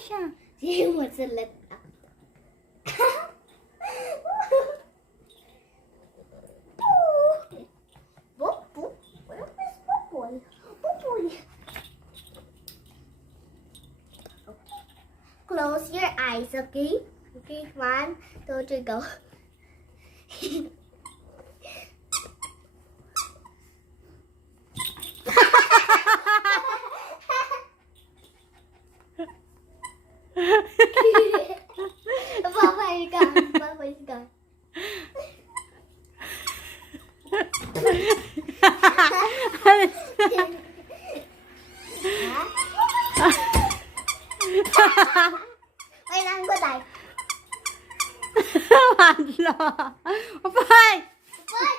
siya. She wants to let up. Close your eyes, okay? Okay, 1, 2, 3, go. Bye-bye ka. Bye-bye ka. Wait lang ko tayo. Wadlo. Opay! What?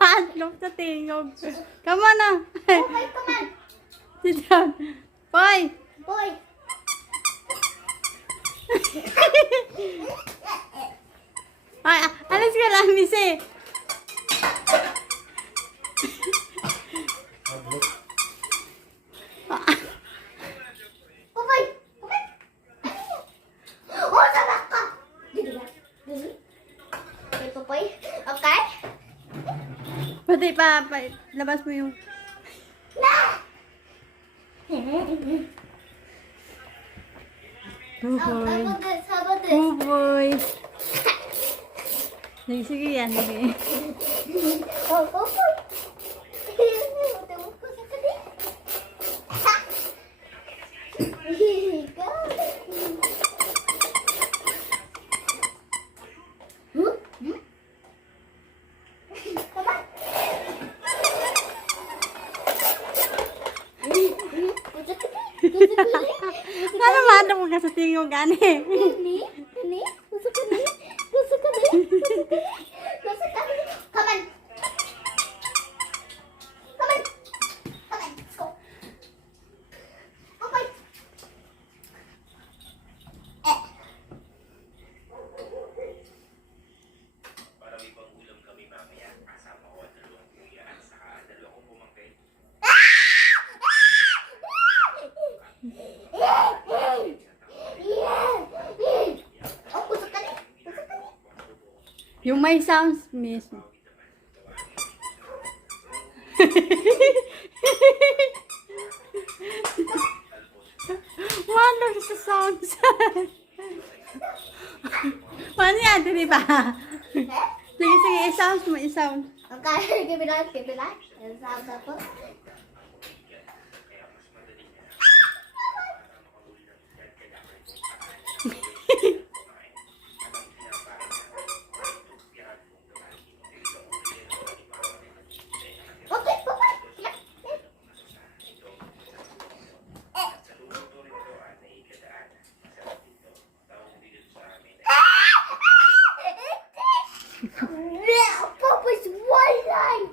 Wadlo sa tingog. Come on na. Okay, come on. Sit down. Poy! Boy. Ay, alis ka lang, Missy. Bye-bye. Okay. Oh, sabak ka. Dito ba? Dito? Okay, Popoy. Okay? Pati pa, labas mo yung... Na! Oh How boy. about this? How about this? Oh boy. Sige, sige yan. Sige. Oh, Popoy. Here we go. Come on. Ano mano mo ka sa tingog, gani? Kani? Kani? Gusto ka ni? Gusto ka ni? Gusto ka ni? Come on. Come on. Come on. Let's go. Okay. Para may pang-ulam kami mamaya, kasama ko ang 2 kuya at saka 2 kong pumangkin. Oh, gusto ka ni? Gusto ka ni? Yung may sounds mismo. Wala sa sounds. Paano yan, di ba? Sige, sige, i-sounds mo, i-sound. Okay, give it up, give it up. And sound up. Okay, okay. Yeah. Papa's white line.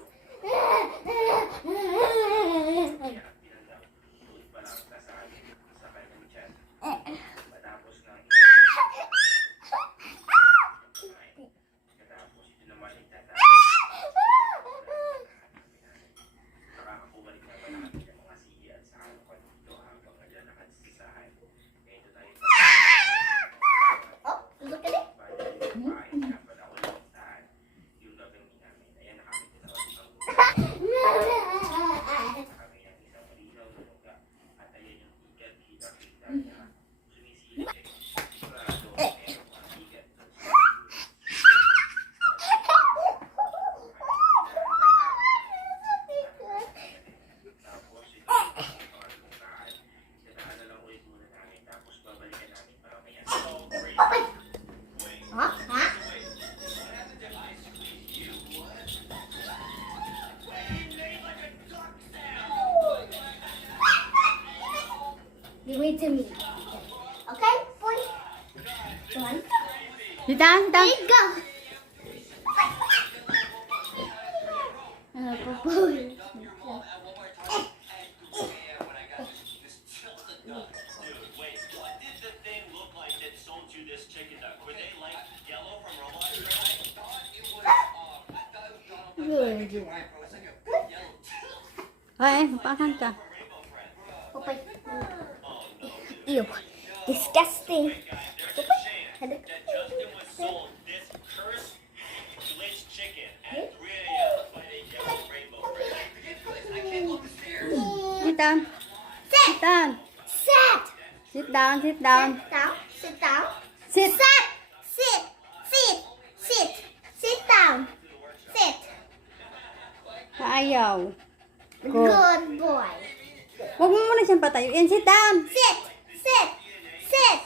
Oh, look at it. Huh? Huh? Give it to me. Okay, boy. 1. Sit down, sit down. There you go. Boy. Good. Ay, pakan ka. Popoy. Ew. Disgusting. Popoy. Halika. That Justin was sold this cursed glitch chicken at 3 a.m. by a yellow rainbow bread. I can't go upstairs. Sit down. Sit. Sit down. Sit. Sit down. Sit down. Sit down. Sit down. Sit. Sit. Sit. Sit. Sit. Sit down. Sit. Ayaw. Go. Good boy. Huwag mo muna siyang patayuin. Sit down. Sit. Sit. Sit.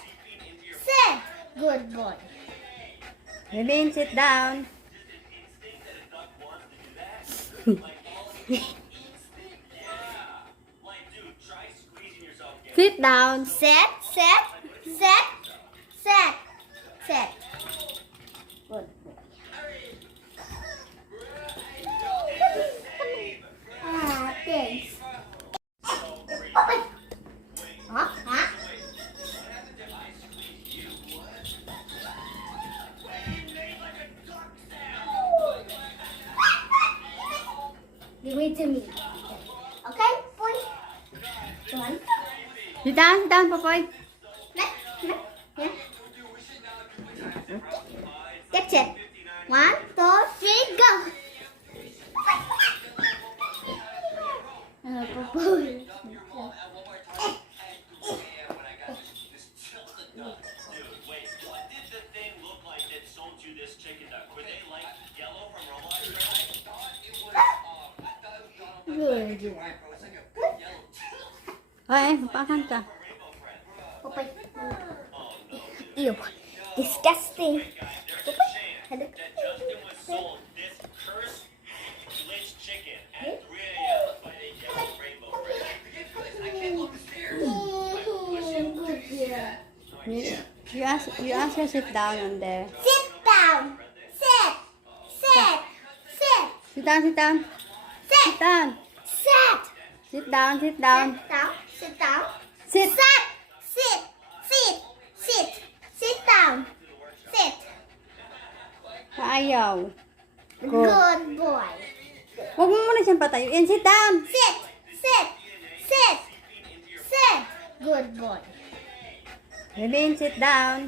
Sit. Good boy. Rebin, sit down. Sit down. Sit. Sit. Sit. Sit. Sit. Good boy. Thanks. Popoy. Huh? Huh? Give it to me. Okay, boy. One. Sit down, Popoy. Yeah. That's it. 1, 2, 3, go. Popoy. What did the thing look like that sold you this chicken duck? Were they like yellow from Roblox? Good. Ay, mapakan ka. Popoy. Ew. Disgusting. Popoy. Halika. That Justin was sold this cursed glitch chicken at 3 a.m. by a yellow rainbow bread. I can't go upstairs. You ask her sit down on there. Sit down. Sit. Sit. Sit. Sit down, sit down. Sit. Sit down. Sit. Sit down, sit down. Sit down. Sit down. Sit. Sit. Sit. Sit. Sit. Sit down. Sit. Ayaw. Go. Good boy. Huwag mo muna siyang patayuin. Sit down. Sit. Sit. Sit. Sit. Good boy. Rebin, sit down.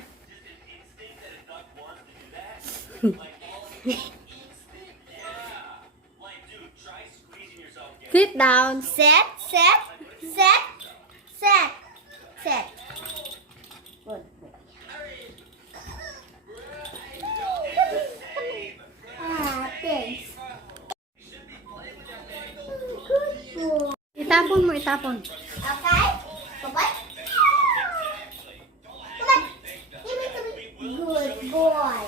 Sit down. Sit. Sit. Sit. Sit. Sit. Good boy. Thanks. Good boy. Itapon mo, itapon. Okay? Popoy? Popoy! Give it to me. Good boy.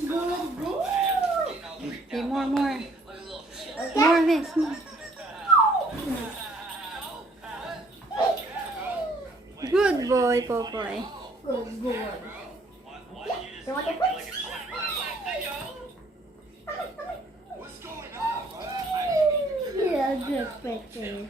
Good boy. Okay, more. Okay? More, miss. More. Good boy, Popoy. Good boy. You want your foot? Yeah, good picture.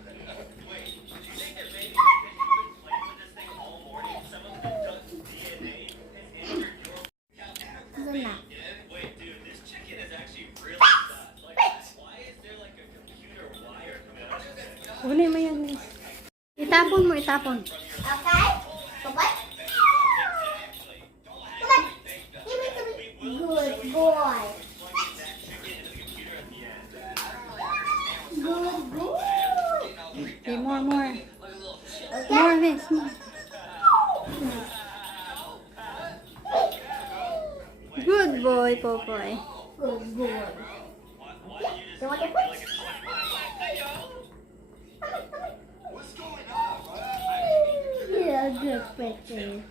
Wait, dude, this chicken is actually really fast. Like, why is there like a computer wire coming out of it? Kunin mo yan, miss. Itapon mo, itapon. Okay? Popoy? Popoy! Give it to me. Good boy. Good boy. Okay, more. Okay? More, miss. More. Good boy, Popoy. Good boy. You want your foot? Yeah, good picture.